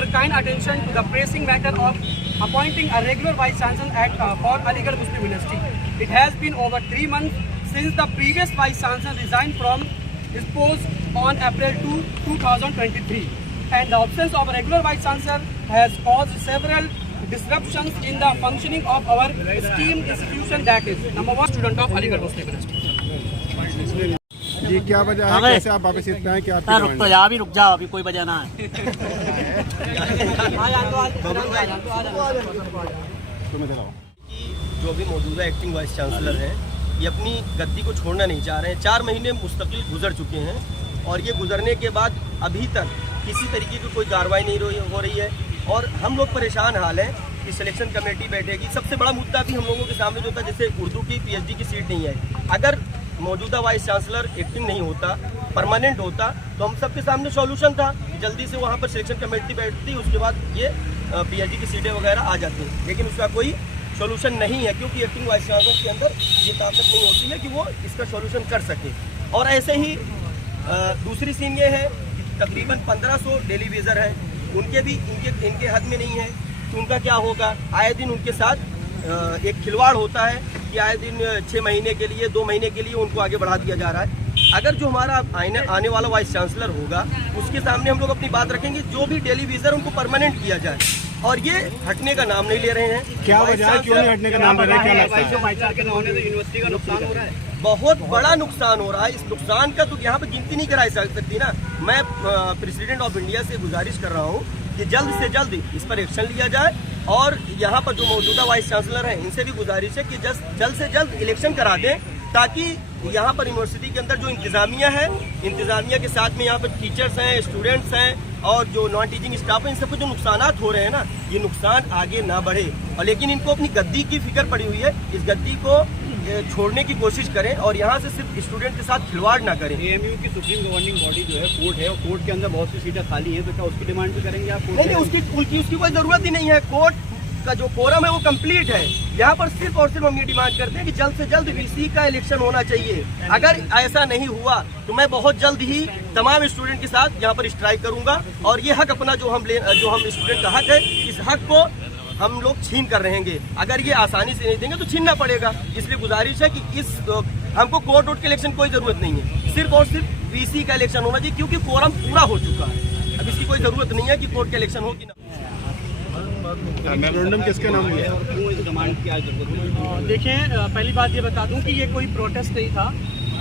your kind attention to the pressing matter of appointing a regular Vice Chancellor for Aligarh Muslim University. It has been over 3 months since the previous Vice Chancellor resigned from his post on April 2, 2023. And the absence of a regular Vice Chancellor has caused several disruptions in the functioning of our esteemed institution, that is, number 1 student of Aligarh Muslim University. जी क्या वजह है, कैसे आप वापस इतना है, क्या आपकी रुक तो जा, अभी रुक जाओ, अभी कोई वजह ना है। जो अभी मौजूदा एक्टिंग वाइस चांसलर हैं, ये अपनी गद्दी को छोड़ना नहीं चाह रहे हैं। 4 महीने मुस्तकिल गुजर चुके हैं और ये गुजरने के बाद अभी तक किसी तरीके की कोई कार्रवाई नहीं हो रही है और हम लोग परेशान हाल हैं कि सिलेक्शन कमेटी बैठेगी। सबसे बड़ा मुद्दा भी हम लोगों के सामने जो था, जैसे उर्दू की पीएचडी की सीट नहीं है, अगर मौजूदा वाइस चांसलर एक्टिंग नहीं होता, परमानेंट होता, तो हम सबके सामने सॉल्यूशन था कि जल्दी से वहाँ पर सिलेक्शन कमेटी बैठती, उसके बाद ये पीएचडी की सीटें वगैरह आ जाती। लेकिन उसका कोई सॉल्यूशन नहीं है क्योंकि एक्टिंग वाइस चांसलर के अंदर ये ताकत नहीं होती है कि वो इसका सॉल्यूशन कर सके। और ऐसे ही दूसरी सीन ये है कि तकरीबन 1500 डेली विजर हैं, उनके भी इनके हद में नहीं है, तो उनका क्या होगा। आए दिन उनके साथ एक खिलवाड़ होता है कि आए दिन 6 महीने के लिए, 2 महीने के लिए उनको आगे बढ़ा दिया जा रहा है। अगर जो हमारा आने वाला वाइस चांसलर होगा, उसके सामने हम लोग अपनी बात रखेंगे, जो भी डेली विजर उनको परमानेंट किया जाए, और ये हटने का नाम नहीं ले रहे हैं। क्या वजह है, क्यों नहीं हटने का नाम ले रहे हैं, क्या लगता है? यूनिवर्सिटी का नुकसान हो रहा है, बहुत बड़ा नुकसान हो रहा है। इस नुकसान का तो यहाँ पे गिनती नहीं कराई सकती ना। मैं प्रेसिडेंट ऑफ इंडिया से गुजारिश कर रहा हूँ कि जल्द से जल्द इस पर एक्शन लिया जाए और यहाँ पर जो मौजूदा वाइस चांसलर हैं, इनसे भी गुजारिश है कि जल्द से जल्द इलेक्शन करा दें, ताकि यहाँ पर यूनिवर्सिटी के अंदर जो इंतजामिया है, इंतजामिया के साथ में यहाँ पर टीचर्स हैं, स्टूडेंट्स हैं और जो नॉन टीचिंग स्टाफ है, इन सबको जो नुकसान हो रहे हैं ना, ये नुकसान आगे ना बढ़े। और लेकिन इनको अपनी गद्दी की फिक्र पड़ी हुई है, इस गद्दी को छोड़ने की कोशिश करें और यहाँ से सिर्फ स्टूडेंट के साथ खिलवाड़ ना करें। एएमयू की सुप्रीम गवर्निंग बॉडी जो है कोर्ट है, और कोर्ट के अंदर बहुत सी सीटें खाली हैं, तो क्या उसकी डिमांड भी करेंगे आप? नहीं, उसकी कोई जरूरत ही नहीं है। कोर्ट का जो कोरम है वो कंप्लीट है। यहाँ पर सिर्फ और सिर्फ हम ये डिमांड करते हैं कि जल्द से जल्द वीसी का इलेक्शन होना चाहिए। अगर ऐसा नहीं हुआ तो मैं बहुत जल्द ही तमाम स्टूडेंट के साथ यहाँ पर स्ट्राइक करूंगा और ये हक अपना जो हम स्टूडेंट का हक है, इस हक को हम लोग छीन कर रहेंगे। अगर ये आसानी से नहीं देंगे तो छीनना पड़ेगा। इसलिए गुजारिश है कि हमको कोर्ट वोट के इलेक्शन कोई जरूरत नहीं है, सिर्फ और सिर्फ वीसी का इलेक्शन होना चाहिए, क्योंकि कोरम पूरा हो चुका है। अब इसकी कोई जरूरत नहीं है कि कोर्ट का इलेक्शन हो कि ना। मेमोरेंडम किसके नाम हुआ? देखिए, पहली बात ये बता दूं कि ये कोई प्रोटेस्ट नहीं था।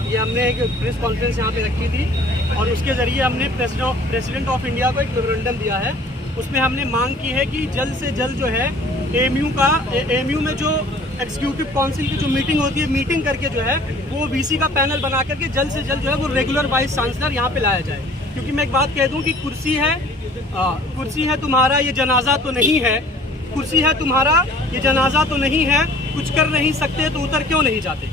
ये हमने एक प्रेस कॉन्फ्रेंस यहाँ पे रखी थी और उसके जरिए हमने प्रेसिडेंट ऑफ इंडिया को एक मेमोरेंडम दिया है। उसमें हमने मांग की है कि जल्द से जल्द जो है एएमयू में जो एग्जीक्यूटिव काउंसिल की जो मीटिंग होती है, मीटिंग करके जो है वो वीसी का पैनल बना करके जल्द से जल्द जो है वो रेगुलर वाइस चांसलर यहाँ पे लाया जाए। क्योंकि मैं एक बात कह दूं कि कुर्सी है तुम्हारा, ये जनाजा तो नहीं है। कुर्सी है तुम्हारा, ये जनाजा तो नहीं है। कुछ कर नहीं सकते तो उतर क्यों नहीं जाते?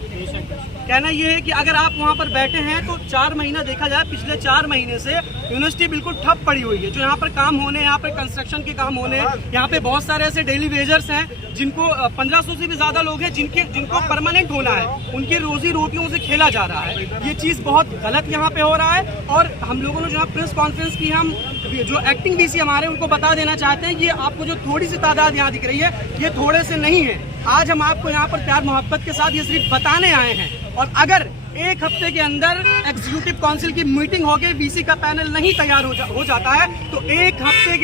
कहना यह है कि अगर आप वहाँ पर बैठे हैं तो 4 महीना देखा जाए, पिछले 4 महीने से यूनिवर्सिटी बिल्कुल ठप पड़ी हुई है। जो यहाँ पर काम होने, यहाँ पर कंस्ट्रक्शन के काम होने, यहाँ पे बहुत सारे ऐसे डेली वेजर्स हैं जिनको 1500 से भी ज्यादा लोग हैं जिनको परमानेंट होना है, उनकी रोजी रोटियों से खेला जा रहा है। ये चीज बहुत गलत यहाँ पे हो रहा है और हम लोगों ने जो प्रेस कॉन्फ्रेंस की, हम जो एक्टिंग वीसी हमारे उनको बता देना चाहते हैं, ये आपको जो थोड़ी सी तादाद यहाँ दिख रही है, ये थोड़े से नहीं है। आज हम आपको यहाँ पर प्यार मोहब्बत के साथ ये सिर्फ बताने आए हैं। और अगर 1 हफ्ते के अंदर एग्जीक्यूटिव काउंसिल की मीटिंग होकर वीसी का पैनल नहीं तैयार हो जाता है तो 1 हफ्ते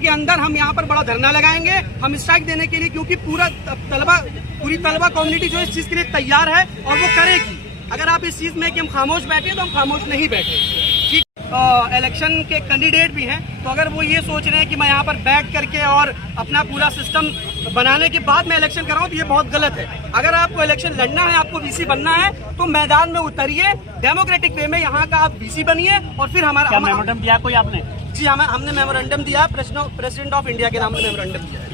के अंदर हम यहाँ पर बड़ा धरना लगाएंगे, हम स्ट्राइक देने के लिए, क्योंकि पूरी तलबा कम्युनिटी जो इस चीज के लिए तैयार है और वो करेगी। अगर आप इस चीज में कि हम खामोश बैठे तो हम खामोश नहीं बैठे। ठीक, इलेक्शन के कैंडिडेट भी हैं, तो अगर वो ये सोच रहे हैं कि मैं यहाँ पर बैठ करके और अपना पूरा सिस्टम बनाने के बाद मैं इलेक्शन कराऊं, तो ये बहुत गलत है। अगर आपको इलेक्शन लड़ना है, आपको वीसी बनना है, तो मैदान में उतरिए, डेमोक्रेटिक वे में यहाँ का आप वीसी बनिए और फिर हमारा मेमोरेंडम दिया कोई आपने? जी, हमने मेमोरेंडम दिया, प्रेसिडेंट ऑफ इंडिया के नाम में मेमोरेंडम दिया है।